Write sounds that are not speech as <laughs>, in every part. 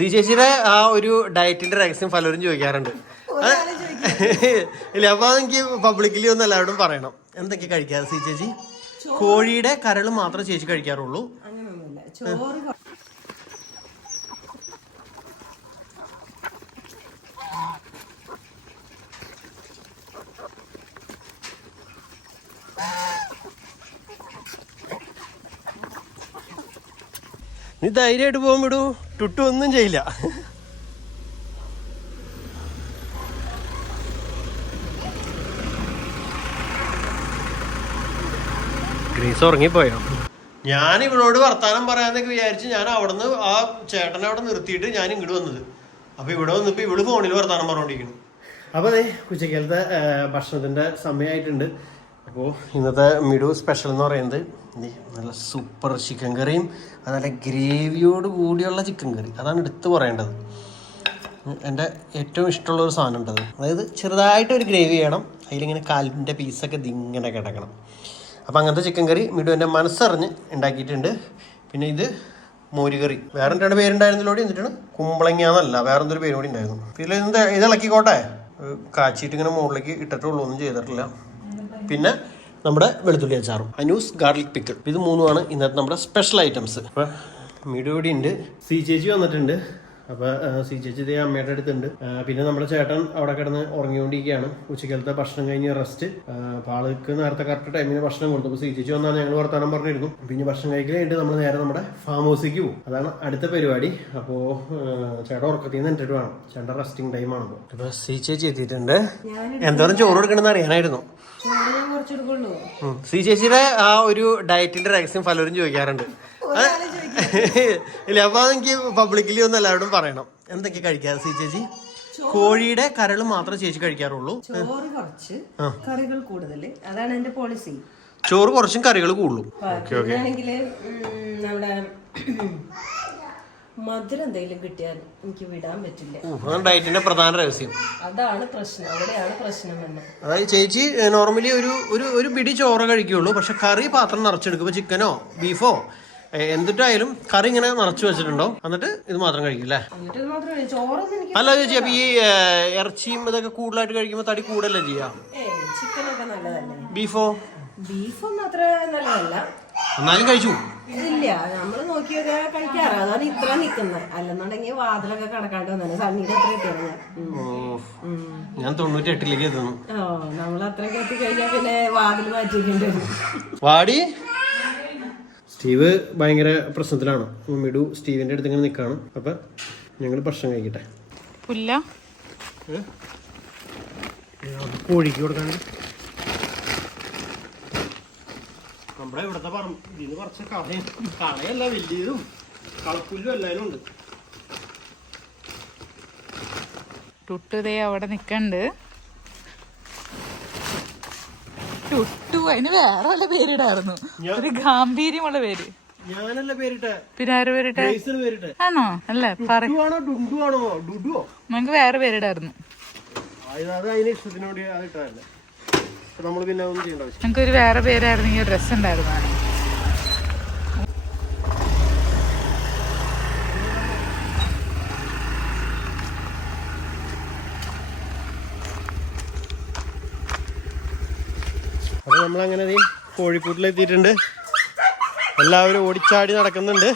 ശ്രീ ചേച്ചിയുടെ ആ ഒരു ഡയറ്റിന്റെ രഹസ്യം പലരും ചോദിക്കാറുണ്ട്. <laughs> ഇല്ല അപ്പൊ അതെനിക്ക് പബ്ലിക്കലി ഒന്ന് എല്ലാവരോടും പറയണം. എന്തൊക്കെ കഴിക്കാറ് ശ്രീ ചേച്ചി? കോഴിയുടെ കരൾ മാത്രമേ ചേച്ചി കഴിക്കാറുള്ളൂ. നീ ധൈര്യമായിട്ട് പോകുമ്പോടൂ വിടൂ. ടുട്ടു ഒന്നും ചെയ്യില്ല. ഗ്രീസ് ഉറങ്ങിപ്പോയോ? ഞാൻ ഇവളോട് വർത്താനം പറയാന്നൊക്കെ വിചാരിച്ച് ഞാൻ അവിടുന്ന് ആ ചേട്ടനെ അവിടെ നിർത്തിയിട്ട് ഞാൻ ഇങ്ങോട്ട് വന്നത്. അപ്പൊ ഇവിടെ വന്നപ്പോ ഇവൾ ഫോണിൽ വർത്താനം പറഞ്ഞോണ്ടിരിക്കുന്നു. അപ്പൊ അതെ ഉച്ചക്കാലത്തെ ഭക്ഷണത്തിന്റെ സമയമായിട്ടുണ്ട് അപ്പോൾ ഇന്നത്തെ മിഡു സ്പെഷ്യൽ എന്ന് പറയുന്നത് നല്ല സൂപ്പർ ചിക്കൻ കറിയും അത് നല്ല ഗ്രേവിയോട് കൂടിയുള്ള ചിക്കൻ കറി അതാണ് എടുത്തു പറയേണ്ടത്. എന്റെ ഏറ്റവും ഇഷ്ടമുള്ള ഒരു സാധനം ഉണ്ടത്. അതായത് ചെറുതായിട്ട് ഒരു ഗ്രേവി വേണം അതിലിങ്ങനെ കാലിന്റെ പീസൊക്കെ ഇതിങ്ങനെ കിടക്കണം. അപ്പോൾ അങ്ങനത്തെ ചിക്കൻ കറി മിഡു എന്റെ മനസ്സറിഞ്ഞ് ഉണ്ടാക്കിയിട്ടുണ്ട്. പിന്നെ ഇത് മോരുകറി വേറെ രണ്ട് പേരുണ്ടായിരുന്നതിലൂടെ എന്നിട്ടാണ് കുമ്പളങ്ങ എന്നല്ല വേറെ എന്തൊരു പേരും കൂടി ഉണ്ടായിരുന്നു. പിന്നെ ഇത് ഇത് ഇളക്കിക്കോട്ടെ? കാച്ചിട്ട് ഇങ്ങനെ മുകളിലേക്ക് ഇട്ടിട്ടുള്ളൂ ഒന്നും ചെയ്തിട്ടില്ല. പിന്നെ നമ്മുടെ വെളുത്തുള്ളി അച്ചാറും. Anu's garlic pickle. ഇത് മൂന്നുമാണ് ഇന്നത്തെ നമ്മുടെ സ്പെഷ്യൽ ഐറ്റംസ് അപ്പോൾ മിഡു ഇവിടെ ഉണ്ട്. സി ചേച്ചി വന്നിട്ടുണ്ട്. അപ്പൊ ആ, സി ചേച്ചി ഇതേ അമ്മയുടെ അടുത്തുണ്ട്. പിന്നെ നമ്മുടെ ചേട്ടൻ അവിടെ കിടന്ന് ഉറങ്ങിക്കൊണ്ടിരിക്കുകയാണ്. ഉച്ചക്കാലത്തെ ഭക്ഷണം കഴിഞ്ഞ് റെസ്റ്റ് അപ്പൊ ആൾക്ക് നേരത്തെ കറക്റ്റ് ടൈമിന് ഭക്ഷണം കൊടുത്തു. അപ്പൊ സി ചേച്ചി വന്നാൽ ഞങ്ങൾ വർത്താനം പറഞ്ഞിരുന്നു. പിന്നെ ഭക്ഷണം കഴിക്കലായിട്ട് നമ്മൾ നേരെ നമ്മുടെ ഫാം ഹൗസിലേക്ക് പോകും. അതാണ് അടുത്ത പരിപാടി. അപ്പോ ആ, ചേട്ടൻ ഉറക്കത്തിൽ നിന്ന് എന്നിട്ട് വേണം. ചേട്ടൻ റെസ്റ്റിംഗ് ടൈം ആണല്ലോ അപ്പൊ സി ചേച്ചി എത്തിയിട്ടുണ്ട്. എന്തോരം ചോറ് കൊടുക്കണമെന്ന് അറിയാനായിരുന്നു. ചോറ് കുറച്ചെടുക്കുള്ളൂ. ഉം. സി ചേച്ചിയുടെ ആ ഒരു ഡയറ്റിന്റെ രഹസ്യം പലരും ചോദിക്കാറുണ്ട്. ഇല്ല അപ്പൊ അതെനിക്ക് പബ്ലിക്കലി ഒന്ന് എല്ലാവരോടും പറയണം. എന്തൊക്കെ കഴിക്കാറ് സി ചേച്ചി? കോഴിയുടെ കരൾ മാത്രം ചേച്ചി കഴിക്കാറുള്ളൂ. ചോറ് കുറച്ച് കറികൾ കൂടുതൽ അതാണ് എന്റെ പോളിസി ചോറ് കുറച്ചും കറികൾ കൂടുതലും നമ്മുടെ മധുരം എന്തെങ്കിലും കിട്ടിയാൽ എനിക്ക് വിടാൻ പറ്റില്ല. ഡയറ്റിന്റെ പ്രധാന രഹസ്യം. അതാണ് പ്രശ്നം. അവിടെയാണ് പ്രശ്നം എന്ന് അതായത് ചേച്ചി നോർമലി ഒരു ഒരു ഒരു പിടി ചോറ് കഴിക്കുള്ളൂ. പക്ഷെ കറി പാത്രം നിറച്ചെടുക്കുമ്പോ ചിക്കനോ ബീഫോ എന്തിട്ടായാലും കറി ഇങ്ങനെ നിറച്ചു വെച്ചിട്ടുണ്ടോ? എന്നിട്ട് ഇത് മാത്രം കഴിക്കില്ലേ അല്ലേ? ചേച്ചി അപ്പൊ ഈ ഇറച്ചിയും ഇതൊക്കെ കൂടുതലായിട്ട് കഴിക്കുമ്പോൾ തടി കൂടുതലല്ലേ ചെയ്യാ? ബീഫോ ബീഫൊന്നും അത്ര നല്ലതല്ല. എന്നാലും കഴിച്ചു. ഇല്ല നമ്മൾ നോക്കിയൊക്കെ കഴിക്കാറ്. അതാണ് ഇത്ര നിക്കുന്നത്. അല്ലെന്നുണ്ടെങ്കിൽ വാതിലൊക്കെ കടക്കാണ്ട് വന്നെ സണ്ണിയുടെ അത്ര എത്തിയാണ് ഞാൻ. ഞാൻ തൊണ്ണൂറ്റെട്ടിലേക്ക് എത്തുന്നു. ഓ നമ്മൾ അത്രയൊക്കെ എത്തി കഴിഞ്ഞാൽ പിന്നെ വാതിൽ മാറ്റിയിട്ടുണ്ട് വാടി. സ്റ്റീവ് ഭയങ്കര പ്രശ്നത്തിലാണ്? മിഡു സ്റ്റീവിന്റെ അടുത്ത് ഇങ്ങനെ നിൽക്കാണ് അപ്പൊ ഞങ്ങൾ ഭക്ഷണം കഴിക്കട്ടെ. പുല്ല. കോഴിക്ക് കൊടുക്കാൻ നമ്മുടെ ഇവിടുത്തെ പറമ്പ്. ഇതിന് കുറച്ച് കളയും കളയല്ല വലിയതും കളപ്പുല്ലും എല്ലാവരും ഉണ്ട്. ടുട്ടു ദേ അവിടെ നിക്കണ്ട്. ടുട്ടു അതിന് വേറെ വല്ല പേരിടായിരുന്നു. ഒരു ഗാംഭീര്യമുള്ള പേര്. ഞാനല്ല പേരിട്ടെ. പിന്നെ ആര് പേരിട്ടെ? പേരിട്ടെ. ആണോ? അല്ലേ? പറ ഡുഡുവാണോ ആണോ? ഡുഡുവോ നമുക്ക് വേറെ പേരിടായിരുന്നു. അത് അത് അതിന് ഇഷ്ടത്തിനോട് അത് ഇട്ടതല്ലേ. അപ്പൊ നമ്മൾ പിന്നെ ഒന്നും ചെയ്യേണ്ട ആവശ്യം ഒരു വേറെ പേരായിരുന്നെങ്കിൽ ഡ്രസ് ഉണ്ടായിരുന്നു അപ്പൊ നമ്മളങ്ങനെ ദേ കോഴിക്കൂട്ടിലെത്തിയിട്ടുണ്ട്. എല്ലാവരും ഓടിച്ചാടി നടക്കുന്നുണ്ട്.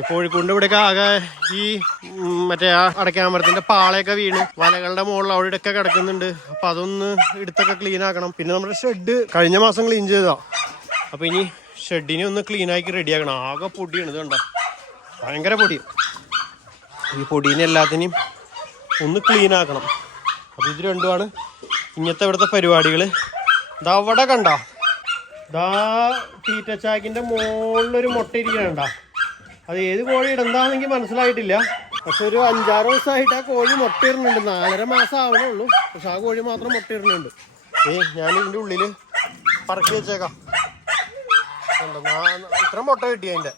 കോഴിക്കൂടിന്റെ ഇവിടെയൊക്കെ ആകെ ഈ മറ്റേ ആ അടയ്ക്കാമരത്തിന്റെ പാളയൊക്കെ വീണ്. വലകളുടെ മുകളിൽ അവിടെ ഒക്കെ കിടക്കുന്നുണ്ട്. അപ്പൊ അതൊന്ന് എടുത്തൊക്കെ ക്ലീൻ ആക്കണം. പിന്നെ നമ്മുടെ ഷെഡ് കഴിഞ്ഞ മാസം ക്ലീൻ ചെയ്താ അപ്പൊ ഇനി ഷെഡിനെ ഒന്ന് ക്ലീൻ ആക്കി റെഡിയാക്കണം ആകെ പൊടിയാണ് ഇത് കണ്ടോ? ഭയങ്കര പൊടി. ഈ പൊടീനെ എല്ലാത്തിനെയും ഒന്ന് ക്ലീൻ ആക്കണം. അപ്പൊ ഇത് രണ്ടുമാണ് ഇങ്ങനത്തെ ഇവിടുത്തെ പരിപാടികൾ ഇതാ അവിടെ കണ്ട? ദാ തീറ്റച്ചാക്കിന്റെ മുകളിലൊരു മുട്ട ഇരിക്കണണ്ട? അത് ഏത് കോഴി ഇടണ്ടാന്നെങ്കിൽ മനസ്സിലായിട്ടില്ല. പക്ഷെ ഒരു അഞ്ചാറ് ദിവസമായിട്ട് ആ കോഴി മുട്ടയിടുന്നുണ്ട്. നാലര മാസം ആവണേ ഉള്ളൂ. പക്ഷെ ആ കോഴി മാത്രം മുട്ടയിടുന്നുണ്ട്. ഏ ഞാൻ ഇതിന്റെ ഉള്ളിൽ പറക്കി വെച്ചേക്കാം. ഇത്ര മുട്ട കിട്ടി അതിന്റെ.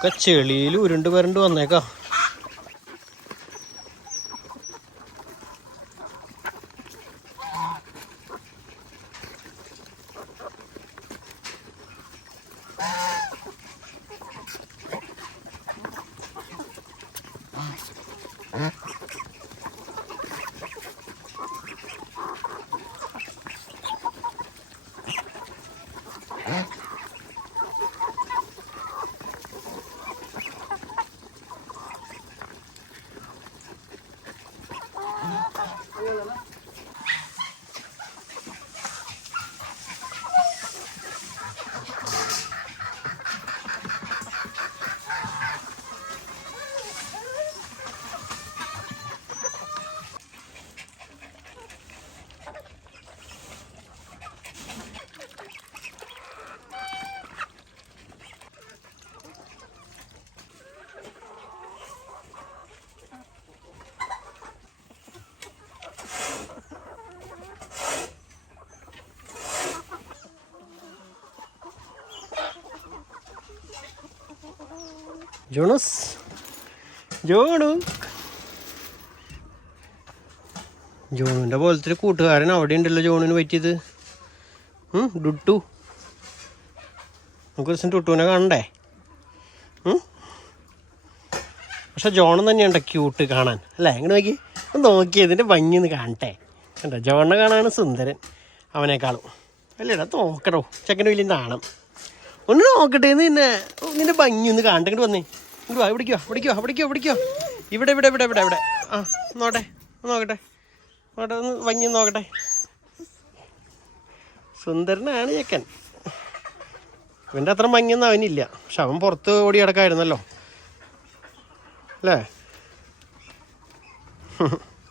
ഒക്കെ ചെളിയിൽ ഉരുണ്ട് വരണ്ട് വന്നേക്കാ. ജോണസ്? ജോണു? ജോണുവിന്റെ പോലത്തെ കൂട്ടുകാരൻ അവിടെ ഉണ്ടല്ലോ ജോണുവിന് പറ്റിയത് ഡുട്ടു നമുക്ക് ദിവസം ടുട്ടുവിനെ കാണണ്ടേ? പക്ഷെ ജോൺ തന്നെയുണ്ട് ക്യൂട്ട് കാണാൻ. അല്ലേ? ഇങ്ങനെ നോക്കി. ഒന്ന് നോക്കി ഇതിന്റെ ഭംഗി ഒന്ന് കാണട്ടെ. കണ്ടോ? ജോണിനെ കാണാനാണ് സുന്ദരൻ അവനേക്കാളും. അല്ലേടാ നോക്കടോ. ചെക്കന്റെ വലിയ നാണം ഒന്ന് നോക്കട്ടെ നിന്നെ നിന്റെ ഭംഗി ഒന്ന് കാണട്ടെ ഇങ്ങോട്ട് വന്നേ. ഇങ്ങോട്ട് വാ പിടിക്കോ പിടിക്കോ പിടിക്കോ ഇവിടേക്കോ ഇവിടെ ഇവിടെ ഇവിടെ ഇവിടെ ഇവിടെ ആ നോട്ടെ നോക്കട്ടെ. നോട്ടെ ഒന്ന് ഭംഗി നോക്കട്ടെ. സുന്ദരനാണ് ചെക്കൻ. ഇവന്റെ അത്ര ഭംഗിയൊന്നും അവനില്ല. പക്ഷെ അവൻ പുറത്ത് ഓടി കിടക്കായിരുന്നല്ലോ അല്ലേ?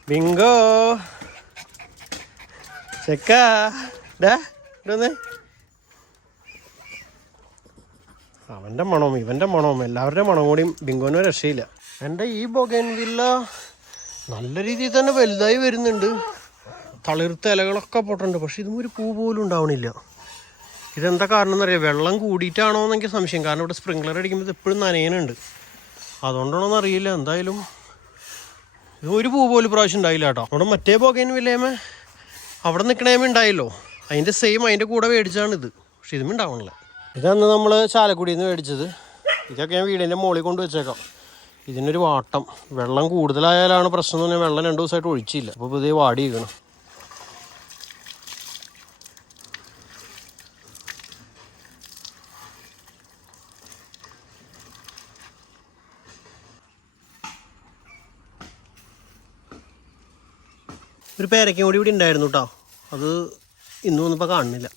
ബിങ്കോ. ചെക്കാ. ഡാ ഇടന്നേ അവന്റെ മണവും ഇവന്റെ മണവും എല്ലാവരുടെ മണം കൂടിയും ബിങ്കോന് രക്ഷയില്ല. എന്റെ ഈ ബൊഗൻവില്ല നല്ല രീതിയിൽ തന്നെ വലുതായി വരുന്നുണ്ട്. തളിർത്ത ഇലകളൊക്കെ പൊട്ടുണ്ട് പക്ഷെ ഇതും ഒരു പൂ പോലും ഉണ്ടാവണില്ല. ഇതെന്താ കാരണം എന്നറിയാം വെള്ളം കൂടിയിട്ടാണോ എന്നെനിക്ക് സംശയം. കാരണം ഇവിടെ സ്പ്രിംഗ്ലർ അടിക്കുമ്പോൾ എപ്പോഴും നനയനുണ്ട് അതുകൊണ്ടാണോ എന്നറിയില്ല എന്തായാലും ഇത് ഒരു പൂ പോലും പ്രാവശ്യം ഉണ്ടായില്ല കേട്ടോ. അവിടെ മറ്റേ ബൊഗൻ അവിടെ നിൽക്കണേമ ഉണ്ടായല്ലോ. അതിന്റെ സെയിം അതിന്റെ കൂടെ മേടിച്ചാണിത് പക്ഷെ ഇതും ഉണ്ടാവണില്ല. ഇതന്ന് നമ്മൾ ചാലക്കുടിയിൽ നിന്ന് മേടിച്ചത്. ഇതൊക്കെ ഞാൻ വീടിന്റെ മുകളിൽ കൊണ്ട് വെച്ചേക്കാം. ഇതിനൊരു വാട്ടം. വെള്ളം കൂടുതലായാലാണ് പ്രശ്നം എന്ന് പറഞ്ഞാൽ വെള്ളം രണ്ട് ദിവസമായിട്ട് ഒഴിച്ചില്ല. അപ്പോൾ പുതിയ വാടി വാടിയിരിക്കണം ഒരു പേരയ്ക്കും കൂടി ഇവിടെ ഉണ്ടായിരുന്നു കേട്ടോ അത് ഇന്നും ഒന്നും ഇപ്പോൾ കാണുന്നില്ല.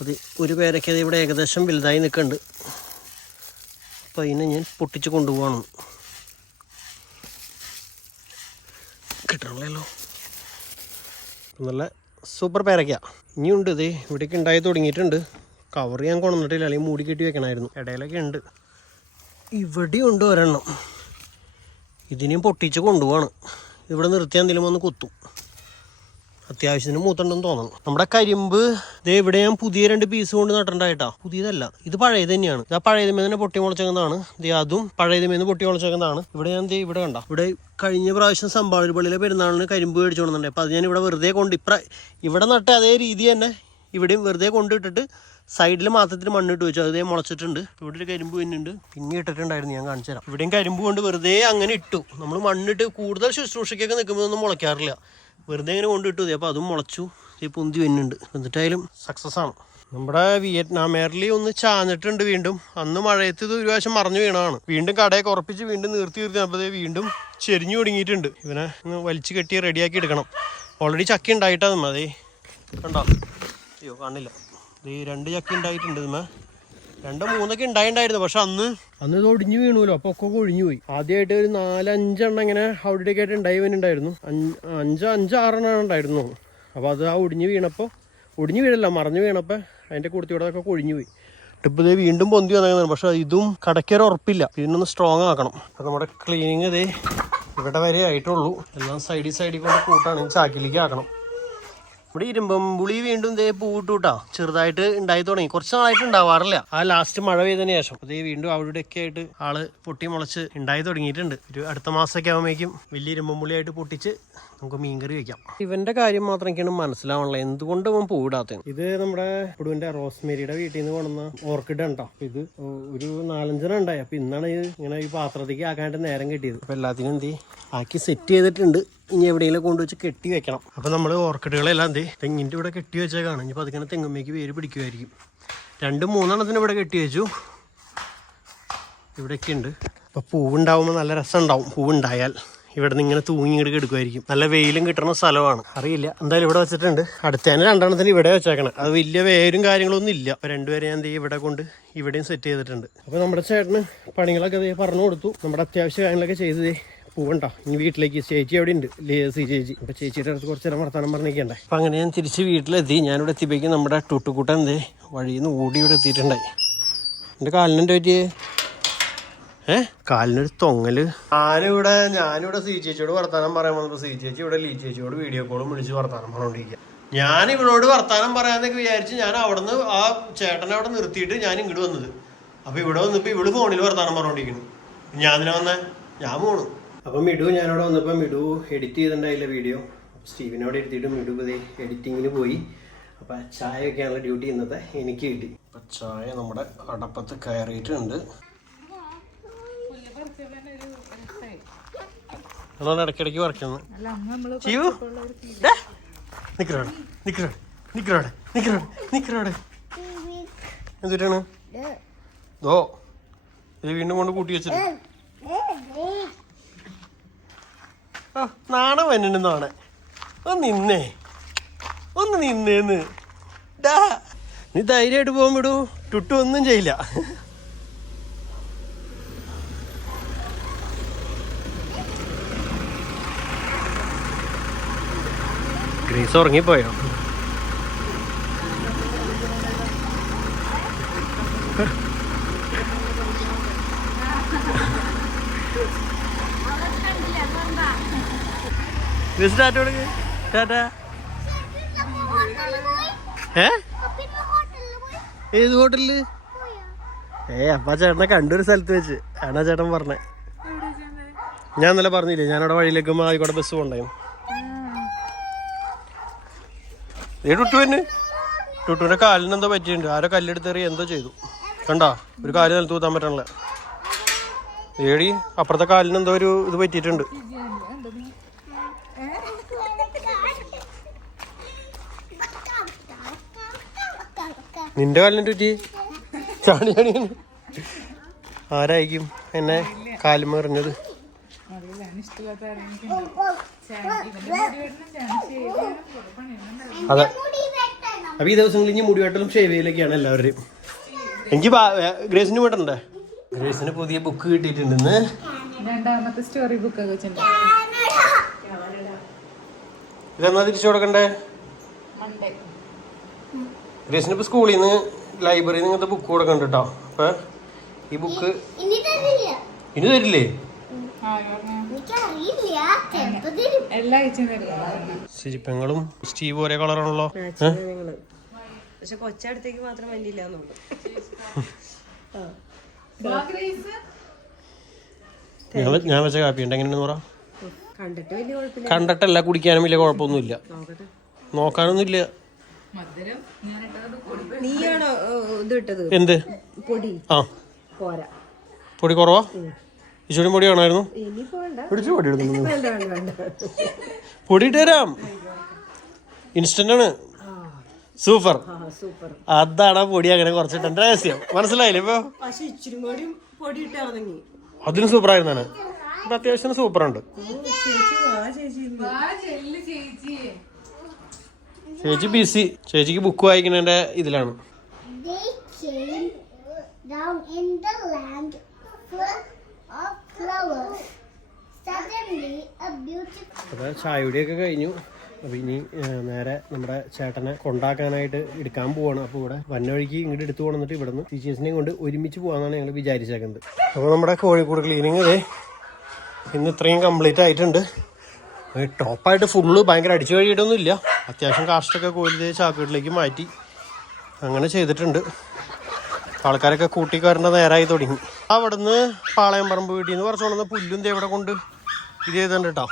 അത് ഒരു പേരയ്ക്ക് അത് ഇവിടെ ഏകദേശം വലുതായി നിൽക്കുന്നുണ്ട്. അപ്പോൾ അതിനെ ഞാൻ പൊട്ടിച്ച് കൊണ്ടുപോകണം. കിട്ടണല്ലോ നല്ല സൂപ്പർ പേരയ്ക്ക ഇനിയുണ്ട് ഇത് ഇവിടേക്ക് ഉണ്ടായി തുടങ്ങിയിട്ടുണ്ട്. കവർ ചെയ്യാൻ കൊണ്ടുവന്നിട്ടില്ല അല്ലെങ്കിൽ മൂടി കെട്ടി വെക്കണമായിരുന്നു. ഇടയിലൊക്കെ ഉണ്ട്. ഇവിടെയുണ്ട് ഒരെണ്ണം. ഇതിനെയും പൊട്ടിച്ച് കൊണ്ടുപോകണം. ഇവിടെ നിർത്തിയാൽ എന്തെങ്കിലും ഒന്ന് കുത്തും. അത്യാവശ്യത്തിന് മൂത്തണ്ടെന്ന് തോന്നണം. നമ്മുടെ കരിമ്പ് ഇത് ഇവിടെ ഞാൻ പുതിയ രണ്ട് പീസ് കൊണ്ട് നട്ടിട്ടുണ്ടായിട്ടാ. പുതിയതല്ല. ഇത് പഴയത് തന്നെയാണ്. ഇത് ആ പഴയതുമേ തന്നെ പൊട്ടി മുളച്ചേക്കുന്നതാണ്. അതും പഴയതുമേന്ന് പൊട്ടി മുളച്ചേക്കുന്നതാണ്. ഇവിടെ ഞാൻ ഇവിടെ കണ്ട. ഇവിടെ കഴിഞ്ഞ പ്രാവശ്യം സമ്പാളൂർ പള്ളിയിലെ പെരുന്നാളിന് കരിമ്പ് മേടിച്ചു കൊണ്ടുണ്ട് അപ്പോൾ അത് ഞാൻ ഇവിടെ വെറുതെ കൊണ്ട് ഇപ്ര ഇവിടെ നട്ട അതേ രീതി തന്നെ ഇവിടെയും വെറുതെ കൊണ്ടിട്ടിട്ട് സൈഡിൽ മാത്രത്തിന് മണ്ണിട്ട് വെച്ചു. അതേ മുളച്ചിട്ടുണ്ട്. ഇവിടെ ഒരു കരിമ്പ് പിന്നുണ്ട്. പിന്നെ ഇട്ടിട്ടുണ്ടായിരുന്നു. ഞാൻ കാണിച്ചു തരാം. ഇവിടെയും കരിമ്പ് കൊണ്ട് വെറുതെ അങ്ങനെ ഇട്ടു. നമ്മൾ മണ്ണിട്ട് കൂടുതൽ ശുശ്രൂഷയ്ക്കൊക്കെ നിൽക്കുമ്പോൾ ഒന്നും മുളയ്ക്കാറില്ല. വെറുതെ ഇങ്ങനെ കൊണ്ടിട്ടു അപ്പോൾ അതും മുളച്ചു. ഈ പൊന്തി വരുന്നുണ്ട്. എന്നിട്ടായാലും സക്സസ് ആണ്. നമ്മുടെ വിയറ്റ്നാം എയർലി ഒന്ന് ചാഞ്ഞിട്ടുണ്ട് വീണ്ടും. അന്ന് മഴയത്ത് ഇത് ഒരു പ്രാവശ്യം മറഞ്ഞു വീണതാണ്. വീണ്ടും കടയൊക്കെ ഉറപ്പിച്ച് വീണ്ടും നിർത്തി അപ്പോൾ വീണ്ടും ചെരിഞ്ഞു തുടങ്ങിയിട്ടുണ്ട് ഇവനെ ഒന്ന് വലിച്ചു കെട്ടി റെഡിയാക്കി എടുക്കണം. ഓൾറെഡി ചക്കി ഉണ്ടായിട്ടാ മതി കണ്ടോ? അയ്യോ കാണില്ല. ഈ രണ്ട് ചക്കി ഉണ്ടായിട്ടുണ്ട് ഇതുമ്മേ രണ്ടോ മൂന്നൊക്കെ ഉണ്ടായിണ്ടായിരുന്നു പക്ഷെ അന്ന് അന്ന് ഇത് ഒടിഞ്ഞു വീണല്ലോ അപ്പൊ ഒക്കെ ഒഴിഞ്ഞു പോയി. ആദ്യമായിട്ട് ഒരു നാലഞ്ചെണ്ണം ഇങ്ങനെ അവിടെയൊക്കെ ആയിട്ട് ഉണ്ടായി വരുന്നുണ്ടായിരുന്നു അഞ്ച് അഞ്ചോ ആറെണ്ണം ഉണ്ടായിരുന്നു. അപ്പോൾ അത് ആ ഒടിഞ്ഞു വീണപ്പോൾ ഒടിഞ്ഞു വീഴല്ല മറിഞ്ഞു വീണപ്പോൾ അതിന്റെ കൂടത്തിയൂടെ ഒക്കെ ഒഴിഞ്ഞു പോയി. ഇപ്പം ഇത് വീണ്ടും പൊന്തി വന്നേക്കുന്നതാണ് പക്ഷെ ഇതും കടയ്ക്കൊരു ഉറപ്പില്ല. ഇതിനൊന്ന് സ്ട്രോങ് ആക്കണം. അപ്പം നമ്മുടെ ക്ലീനിങ് ഇതേ ഇവിടെ വരെ ആയിട്ടുള്ളൂ. എല്ലാം സൈഡിൽ സൈഡിൽ കൊണ്ട് കൂട്ടാണെങ്കിൽ ചാക്കിലേക്ക് ആക്കണം. ഇവിടെ ഇരുമ്പമ്പുളി വീണ്ടും ഇതേ പൂവിട്ടു ചെറുതായിട്ട് ഉണ്ടായി തുടങ്ങി. കുറച്ച് നാളായിട്ട് ഉണ്ടാവാറില്ല. ആ ലാസ്റ്റ് മഴ പെയ്തതിന് ശേഷം അതേ വീണ്ടും അവിടെ ഒക്കെ ആയിട്ട് ആൾ പൊട്ടി മുളച്ച് ഉണ്ടായി തുടങ്ങിയിട്ടുണ്ട്. ഒരു അടുത്ത മാസമൊക്കെ ആകുമ്പോഴേക്കും വലിയ ഇരുമ്പമ്പുളിയായിട്ട് പൊട്ടിച്ച് നമുക്ക് മീൻകറി വെക്കാം. ഇവന്റെ കാര്യം മാത്രം എനിക്കാണ് മനസ്സിലാവണല്ലോ എന്തുകൊണ്ട് അവൻ പൂവിടാത്ത ഇത് നമ്മുടെ ഇവിടുവിന്റെ റോസ്മേരിയുടെ വീട്ടിൽ നിന്ന് കൊണ്ടുവന്ന ഓർക്കിഡ് ഉണ്ടോ അപ്പൊ ഇത് ഒരു നാലഞ്ചെണ്ണം ഉണ്ടായി. അപ്പൊ ഇന്നാണ് ഇത് ഇങ്ങനെ ഈ പാത്രത്തേക്ക് ആക്കാനായിട്ട് നേരം കിട്ടിയത്. അപ്പൊ എല്ലാത്തിനും എന്ത് ആക്കി സെറ്റ് ചെയ്തിട്ടുണ്ട്. ഇനി എവിടെയെങ്കിലും കൊണ്ടുവച്ച് കെട്ടി വെക്കണം. അപ്പൊ നമ്മൾ ഓർക്കിഡുകളെല്ലാം എന്ത്? തെങ്ങിന്റെ ഇവിടെ കെട്ടി വെച്ചേക്കാണ്. ഇനിയിപ്പോൾ അതിങ്ങനെ തെങ്ങമ്മയ്ക്ക് വേര് പിടിക്കുമായിരിക്കും രണ്ടും മൂന്നെണ്ണത്തിന് ഇവിടെ കെട്ടി വെച്ചു. ഇവിടെയൊക്കെ ഉണ്ട്. അപ്പൊ പൂവുണ്ടാവുമ്പോൾ നല്ല രസം ഉണ്ടാവും പൂവുണ്ടായാൽ. ഇവിടെ നിന്ന് ഇങ്ങനെ തൂങ്ങി ഇങ്ങോട്ട് എടുക്കുമായിരിക്കും നല്ല വെയിലും കിട്ടുന്ന സ്ഥലമാണ്. അറിയില്ല. എന്തായാലും ഇവിടെ വെച്ചിട്ടുണ്ട്. അടുത്തേനെ രണ്ടെണ്ണത്തിന് ഇവിടെ വെച്ചേക്കണം. അത് വലിയ വേരും കാര്യങ്ങളൊന്നും ഇല്ല. അപ്പൊ രണ്ടുപേരെ ഞാൻ ഇവിടെ കൊണ്ട് ഇവിടെയും സെറ്റ് ചെയ്തിട്ടുണ്ട്. അപ്പൊ നമ്മുടെ ചേട്ടന് പണികളൊക്കെ പറഞ്ഞു കൊടുത്തു. നമ്മുടെ അത്യാവശ്യ കാര്യങ്ങളൊക്കെ ചെയ്ത് ദേ പോവണ്ടോ? ഇനി വീട്ടിലേക്ക്. ചേച്ചി അവിടെ ഉണ്ട്. ലേസി ചേച്ചി. അപ്പൊ ചേച്ചിയുടെ അടുത്ത് കുറച്ച് നേരം വർത്താനം പറഞ്ഞിരിക്കണ്ടേ? അപ്പൊ അങ്ങനെ ഞാൻ തിരിച്ച് വീട്ടിലെത്തി. ഞാനിവിടെ എത്തിയപ്പോഴേക്കും നമ്മുടെ ടുട്ടുകൂട്ടൻ എന്തേ വഴിയിൽ നിന്ന് ഓടി ഇവിടെ എത്തിയിട്ടുണ്ടായി. എന്റെ കാലിനെന്റെ പറ്റിയേ? ഏ? കാലിനൊരു തൊങ്ങൽ. ഞാനിവിടെ ഞാനിവിടെ സി ചേച്ചിയോട് വർത്താനം പറയാൻ വന്നപ്പോ സി ചേച്ചി ഇവിടെ ലീ ചേച്ചിയോട് വീഡിയോ കോളും വിളിച്ച് വർത്താനം പറഞ്ഞോണ്ടിരിക്കുക ഞാൻ ഇവളോട് വർത്താനം പറയാന്നൊക്കെ വിചാരിച്ച് ഞാൻ അവിടുന്ന് ആ ചേട്ടനെ അവിടെ നിർത്തിയിട്ട് ഞാൻ ഇങ്ങോട്ട് വന്നത്. അപ്പൊ ഇവിടെ വന്നപ്പോ ഇവൾ ഫോണിൽ വർത്താനം പറഞ്ഞോണ്ടിരിക്കുന്നു. ഞാൻ അതിനെ വന്നേ? ഞാൻ പോണു. അപ്പൊ മിഡു ഞാനവിടെ വന്നപ്പോ മിഡു എഡിറ്റ് ചെയ്തിട്ടുണ്ടായില്ല വീഡിയോ സ്റ്റീവിനോട് എടുത്തിട്ട് മിഡു ഇതേ എഡിറ്റിങ്ങിന് പോയി. അപ്പൊ ചായ ഒക്കെയാണ് ഡ്യൂട്ടി ഇന്നത്തെ എനിക്ക് കിട്ടി. അപ്പൊ ചായ നമ്മുടെ അടപ്പത്ത് കയറിയിട്ടുണ്ട്. അതാണ് ഇടയ്ക്കിടയ്ക്ക് വറക്കുന്നു ചീവു നിക്കറോടെ നിക്കറോടെ നിക്കറോടെ നിക്കറോടെ നിക്കറോടെ എന്തിട്ടാണ് ദോ ഇത് വീണ്ടും കൊണ്ട് കൂട്ടി വെച്ചിട്ട്. ഓ നാണം വന്നിട്ട് നാണെ. ഒന്ന് നിന്നേ ഒന്ന് നിന്നേന്ന്. ഡാ നീ ധൈര്യമായിട്ട് പോകാൻ വിടൂ. ടുട്ടു ഒന്നും ചെയ്യില്ല. ഗ്രീസ് ഉറങ്ങിപ്പോയോ? ഗ്രീസ് ടാറ്റ കൊടുക്ക് ടാറ്റ. ഏ? ഏത് ഹോട്ടലിൽ? ഏ അപ്പ ചേട്ടനെ കണ്ടൊരു സ്ഥലത്ത് വെച്ച്. ആണാ ചേട്ടൻ പറഞ്ഞേ. ഞാൻ ഇന്നലെ പറഞ്ഞില്ലേ ഞാനവിടെ വഴിയിലേക്ക് ആയിക്കോട്ടെ ബസ് പോണ്ടായിരുന്നു ഏ ടുട്ടുവിന് ടുട്ടുവിന്റെ കാലിന് എന്തോ പറ്റിയിട്ടുണ്ട്. ആരോ കല്ലെടുത്തേറി എന്തോ ചെയ്തു. കണ്ടാ? ഒരു കാൽ നിലത്ത് കൂത്താൻ പറ്റണില്ല. ഏടി അപ്പുറത്തെ കാലിന് എന്തോ ഒരു ഇത് പറ്റിയിട്ടുണ്ട്. നിന്റെ കാലിനെ പറ്റി? ചാണി ചാണി ആരായിരിക്കും എന്നെ കാലുമെറിഞ്ഞത് അതെ. അപ്പൊ ഈ ദിവസങ്ങളിൽ ഇനി മുടിവെട്ടലും ഷേവ് ഷേവിയിലൊക്കെയാണ് എല്ലാവരുടെയും. എനിക്ക് ഗ്രേസിന് വേണ്ടണ്ടേ ഗ്രേസിന് പുതിയ ബുക്ക് കിട്ടിയിട്ടുണ്ടെന്ന് രണ്ടാമത്തെ സ്റ്റോറി ബുക്ക് ഇതെന്നാ തിരിച്ചു കൊടുക്കണ്ടേ? മണ്ടേ ഗ്രേസിന് ഇപ്പൊ സ്കൂളിൽ നിന്ന് ലൈബ്രറിയിൽ നിന്ന് ഇങ്ങനത്തെ ബുക്ക് കൊടുക്കണ്ട കേട്ടോ അപ്പൊ ഈ ബുക്ക് ഇനി തരില്ല? സിജിപ്പങ്ങളും സ്റ്റീവ് ഒരേ കളറാണല്ലോ? പക്ഷെ കൊച്ചടുത്തേക്ക് മാത്രം വലിയില്ല ഞാൻ ഞാൻ വെച്ച കാപ്പി ഉണ്ട് എങ്ങനെയാണെന്ന് പറ കണ്ടിട്ടല്ല കുടിക്കാനും വലിയ കുഴപ്പമൊന്നുമില്ല. ഇല്ല നോക്കാനൊന്നുമില്ല. മധുരം ഞാൻ ഇട്ടത് പൊടി. നീയാണോ ഇത് ഇട്ടത്? എന്ത്? പൊടി. ആ. പൊടി കുറവാ? ഈശോടി പൊടി വേണമായിരുന്നു? പോണ്ട പിടിച്ചു പൊടി എടുക്കുന്നു പൊടി ഇട്ട് തരാം ഇൻസ്റ്റന്റ് ആണ്. സൂപ്പർ. ആ സൂപ്പർ. അതാണ് പൊടി അങ്ങനെ കുറച്ചിട്ട്. രഹസ്യം? മനസ്സിലായില്ലേ ഇപ്പൊ? അതിന് ഇച്ചിരി കൂടി പൊടി ഇട്ടാണെങ്കിൽ അതിനും സൂപ്പർ ആയിരുന്നാണ് ഇപ്പൊ അത്യാവശ്യം സൂപ്പർ ഉണ്ട് ചേച്ചി വാ ചേച്ചി ഇന്ന്. ആ ചേച്ചി. ചേച്ചി ബിസി ചേച്ചിക്ക് ബുക്ക് വായിക്കുന്നതിന്റെ ഇതിലാണ്. Down in the land full of flowers. Suddenly, a beautiful അപ്പൊ ചായയുടെയൊക്കെ കഴിഞ്ഞു. അപ്പോൾ ഇനി നേരെ നമ്മുടെ ചേട്ടനെ കൊണ്ടാക്കാനായിട്ട് എടുക്കാൻ പോവാണ്. അപ്പോൾ ഇവിടെ വന്നവഴിക്ക് ഇങ്ങോട്ട് എടുത്തു പോകണമെന്നിട്ട് ഇവിടെ നിന്ന് ടീച്ചേഴ്സിനെയും കൊണ്ട് ഒരുമിച്ച് പോകാമെന്നാണ് ഞങ്ങൾ വിചാരിച്ചേക്കുന്നത്. അപ്പോൾ നമ്മുടെ കോഴിക്കോട് ക്ലീനിങ് അതെ ഇന്ന് ഇത്രയും കംപ്ലീറ്റ് ആയിട്ടുണ്ട്. ടോപ്പായിട്ട് ഫുള്ള് ഭയങ്കര അടിച്ചു കഴിയിട്ടൊന്നും ഇല്ല അത്യാവശ്യം കാഷ്ടൊക്കെ കോരി ചാക്കുകളിലേക്ക് മാറ്റി. അങ്ങനെ ചെയ്തിട്ടുണ്ട്. ആൾക്കാരൊക്കെ കൂട്ടി കയറേണ്ട നേരമായി തുടങ്ങി. അവിടുന്ന് പാളയം പറമ്പ് വീട്ടിൽ നിന്ന് കുറച്ച് പുല്ലും ദേ ഇവിടെ കൊണ്ട് ഇത് ചെയ്തിട്ടുണ്ട് കേട്ടോ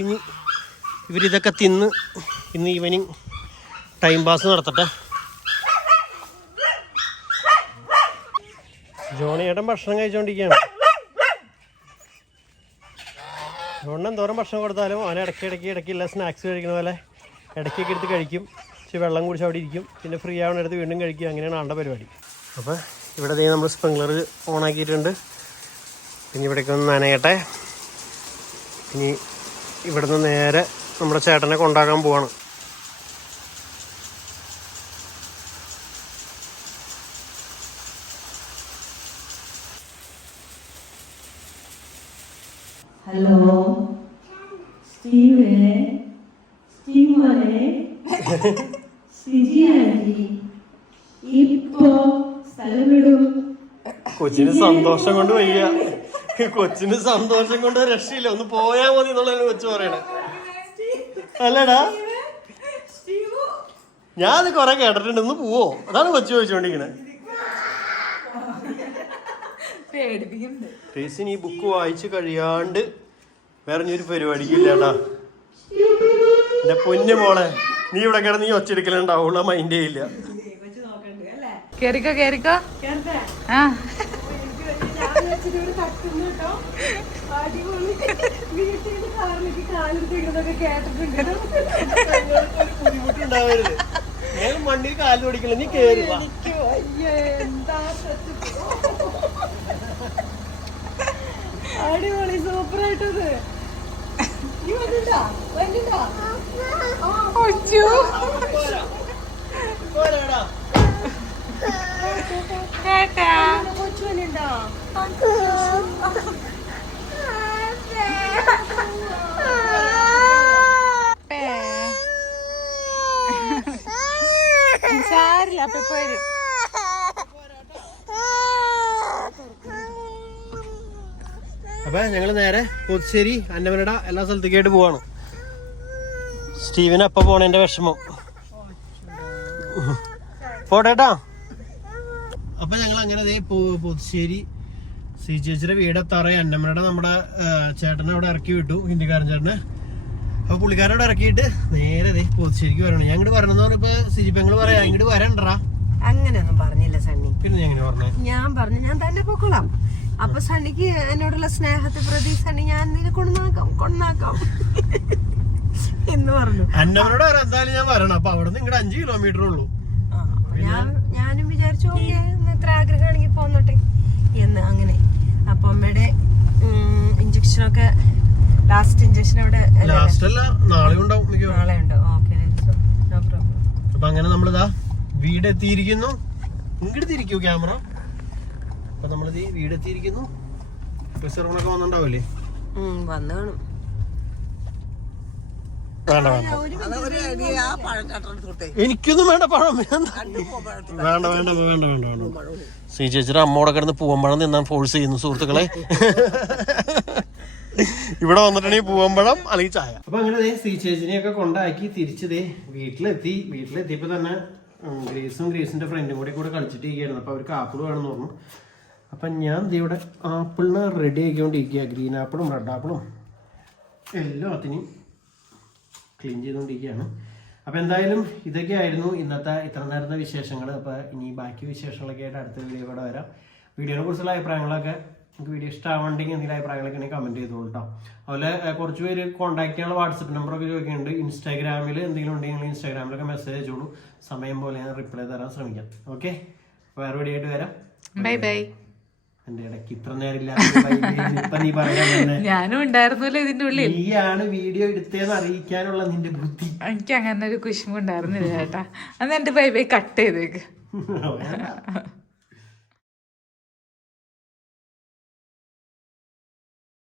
ഇനി ഇവരിതൊക്കെ തിന്ന് ഇന്ന് ഈവനിങ് ടൈം പാസ് നടത്തട്ടെ. ജോണിയേട്ടൻ ഭക്ഷണം കഴിച്ചുകൊണ്ടിരിക്കുകയാണ് ജോണിന് എന്തോരം ഭക്ഷണം കൊടുത്താലും അവൻ ഇടയ്ക്ക് ഇടയ്ക്ക് ഇടയ്ക്കില്ല സ്നാക്സ് കഴിക്കുന്ന പോലെ ഇടയ്ക്കൊക്കെ എടുത്ത് കഴിക്കും. വെള്ളം കുടിച്ച് അവിടെ ഇരിക്കും. പിന്നെ ഫ്രീ ആവണ എടുത്ത് വീണ്ടും കഴിക്കും. അങ്ങനെയാണ് ആളുടെ പരിപാടി. അപ്പോൾ ഇവിടെ ദേ നമ്മൾ സ്പ്രിങ്ക്ലർ ഓൺ ആക്കിയിട്ടുണ്ട് പിന്നെ ഇവിടേക്ക് ഒന്ന് നനയട്ടെ. ഇനി ഇവിടുന്ന് നേരെ നമ്മുടെ ചേട്ടനെ കൊണ്ടാക്കാൻ പോവാണ്. ഹലോ സ്റ്റീവേ സ്റ്റീവ് സിജി കൊച്ചിന് സന്തോഷം കൊണ്ട് വയ്യ. കൊച്ചിന് സന്തോഷം കൊണ്ട് രക്ഷയില്ല. ഒന്ന് പോയാ മതി എന്നുള്ള കൊച്ചു പറയണേ. അല്ലടാ. ഞാൻ അത് കൊറേ കേട്ടിട്ടുണ്ട്. ഒന്ന് പോവോ. അതാണ് കൊച്ചു ചോദിച്ചോണ്ടിരിക്കണേ. ഈ ബുക്ക് വായിച്ചു കഴിയാണ്ട് വേറെ ഒരു പരിപാടിക്കില്ലേട്ടാ. എന്റെ പൊന്നു മോളെ നീ ഇവിടെ കിടന്ന് നീ ഒച്ചെടുക്കലുണ്ടാവുള്ള മൈൻഡേ ഇല്ല. കേറിക്കോ കേറിക്കോ. ആ. മണ്ണിൽ കാൽ പിടിക്കില്ല നീ കേറി വാ. അടിപൊളി സൂപ്പർ ആയിട്ടത് നീ വന്നിട്ടാ വന്നിട്ടാ ഒച്ചു പോരാടാ സാരില്ല അപ്പൊ ഞങ്ങൾ നേരെ പുതുശ്ശേരി അന്നമനട എല്ലാ സ്ഥലത്തേക്കായിട്ട് പോവാണ്. സ്റ്റീവിന് അപ്പൊ പോണേന്റെ വിഷമം. പോട്ടേട്ടാ അപ്പൊ ഞങ്ങൾ അങ്ങനെ പു- പുതുശ്ശേരി സി ചേച്ചിയുടെ വീടെത്താറ അന്നമ്മയുടെ നമ്മുടെ ചേട്ടനെ അവിടെ ഇറക്കി വിട്ടു ഹിന്ദിക്കാരൻ ചേട്ടനെ. അപ്പൊ പുള്ളിക്കാരൻ അവിടെ ഇറക്കിയിട്ട് നേരെ ദേ പുതുശ്ശേരിക്ക് വരണം. ഞാൻ ഇങ്ങോട്ട് വരണമെന്ന് പറഞ്ഞപ്പോ സിജി പെങ്ങൾ പറയാ ഇങ്ങോട്ട് വരണ്ടറാ അങ്ങനെയൊന്നും പറഞ്ഞില്ല സണ്ണി. പിന്നെ ഞാൻ എങ്ങനെ പറഞ്ഞേ? ഞാൻ പറഞ്ഞു ഞാൻ തന്നെ പൊക്കോളാം. അപ്പൊ സണ്ണിക്ക് എന്നോടുള്ള സ്നേഹത്തെ പ്രതി സണ്ണി ഞാൻ നിന്നെ കൊണ്ടുനാക്കാം കൊണ്ടുനാക്കാം എന്ന് പറഞ്ഞു. അന്നമ്മനോട് എന്തായാലും ഞാൻ വരണം. അപ്പൊ അവിടെ നിന്ന് ഇങ്ങോട്ട് അഞ്ച് കിലോമീറ്റർ ഉള്ളൂ. ഞാനും വിചാരിച്ചു ഓക്കെ ഇത്ര ആഗ്രഹമാണെങ്കിൽ പോന്നോട്ടെ. എന്ന് അങ്ങനെ. അപ്പൊ അമ്മയുടെ ഇഞ്ചക്ഷനൊക്കെ ലാസ്റ്റ് ഇഞ്ചക്ഷൻ അവിടെ ലാസ്റ്റ് അല്ല നാളെ ഉണ്ടാവും നാളെ ഉണ്ട്. ഓക്കെ നോ പ്രോബ്ലം അപ്പൊ അങ്ങനെ നമ്മളിതാ വീട് എത്തിയിരിക്കുന്നു ഇങ്ങോട്ട് തിരിക്കൂ ക്യാമറ. അപ്പൊ നമ്മളിത് വീട് എത്തിയിരിക്കുന്നു റിസർവണൊക്കെ വന്നിട്ടുണ്ടാവില്ലേ? വന്നു കാണും. വേണ്ട വേണ്ട. എനിക്കൊന്നും വേണ്ട പഴം വേണ്ട. വേണ്ട വേണ്ട വേണ്ട വേണ്ട സി ശ്രീ ചേച്ചിയുടെ അമ്മോടെ കിടന്ന് പൂവമ്പഴം തിന്നാൻ ഫോഴ്സ് ചെയ്യുന്നു സുഹൃത്തുക്കളെ. ഇവിടെ വന്നിട്ടുണ്ടെങ്കിൽ പൂവമ്പഴം അല്ലെങ്കിൽ ചായ. അപ്പൊ അങ്ങനെ ദേ ചേച്ചിനെ ഒക്കെ കൊണ്ടാക്കി തിരിച്ചതേ ദേ വീട്ടിലെത്തി. വീട്ടിലെത്തിയപ്പോ തന്നെ ഗ്രീസും ഗ്രീസിന്റെ ഫ്രണ്ടും കൂടി കൂടെ കളിച്ചിട്ട് കളിച്ചിട്ടിരിക്കുകയായിരുന്നു. അപ്പൊ അവർക്ക് ആപ്പിൾ വേണമെന്ന് പറഞ്ഞു. അപ്പൊ ഞാൻ ദേ ഇവിടെ ആപ്പിളിനെ റെഡി ആക്കിക്കൊണ്ടിരിക്കുക ഗ്രീൻ ആപ്പിളും റെഡ് ആപ്പിളും. എല്ലാത്തിനും ക്ലീൻ ചെയ്തുകൊണ്ടിരിക്കുകയാണ്. അപ്പോൾ എന്തായാലും ഇതൊക്കെയായിരുന്നു ഇന്നത്തെ ഇത്ര നേരത്തെ വിശേഷങ്ങൾ അപ്പോൾ ഇനി ബാക്കി വിശേഷങ്ങളൊക്കെ ആയിട്ട് അടുത്ത വീഡിയോ കൂടെ വരാം. വീഡിയോനെ കുറിച്ചുള്ള അഭിപ്രായങ്ങളൊക്കെ നിങ്ങൾക്ക് വീഡിയോ ഇഷ്ടമാവണ്ടെങ്കിൽ എന്തെങ്കിലും അഭിപ്രായങ്ങളൊക്കെ ഉണ്ടെങ്കിൽ കമന്റ് ചെയ്തോളൂ കേട്ടോ അതുപോലെ കുറച്ച് പേര് കോൺടാക്ട് ചെയ്യാനുള്ള വാട്സപ്പ് നമ്പറൊക്കെ ചോദിക്കുന്നുണ്ട്. ഇൻസ്റ്റാഗ്രാമിൽ എന്തെങ്കിലും ഉണ്ടെങ്കിൽ ഇൻസ്റ്റാഗ്രാമിലൊക്കെ മെസ്സേജ് അയച്ചോളൂ. സമയം പോലെ ഞാൻ റിപ്ലൈ തരാൻ ശ്രമിക്കാം. ഓക്കെ വേറെ വീഡിയോ ആയിട്ട് വരാം. ബൈ ബൈ എന്റെ ഇടയ്ക്ക് ഇത്ര നേരം ഞാനും ഉണ്ടായിരുന്നല്ലോ ഇതിന്റെ ഉള്ളിൽ. നീയാണ് വീഡിയോ എടുത്തേന്ന് അറിയിക്കാനുള്ള നിന്റെ ബുദ്ധി. എനിക്ക് അങ്ങനെ ഒരു കുശുമുണ്ടായിരുന്നില്ല ചേട്ടാ. അന്ന് എന്റെ ബൈ ബൈ കട്ട് ചെയ്തേക്ക്. <laughs>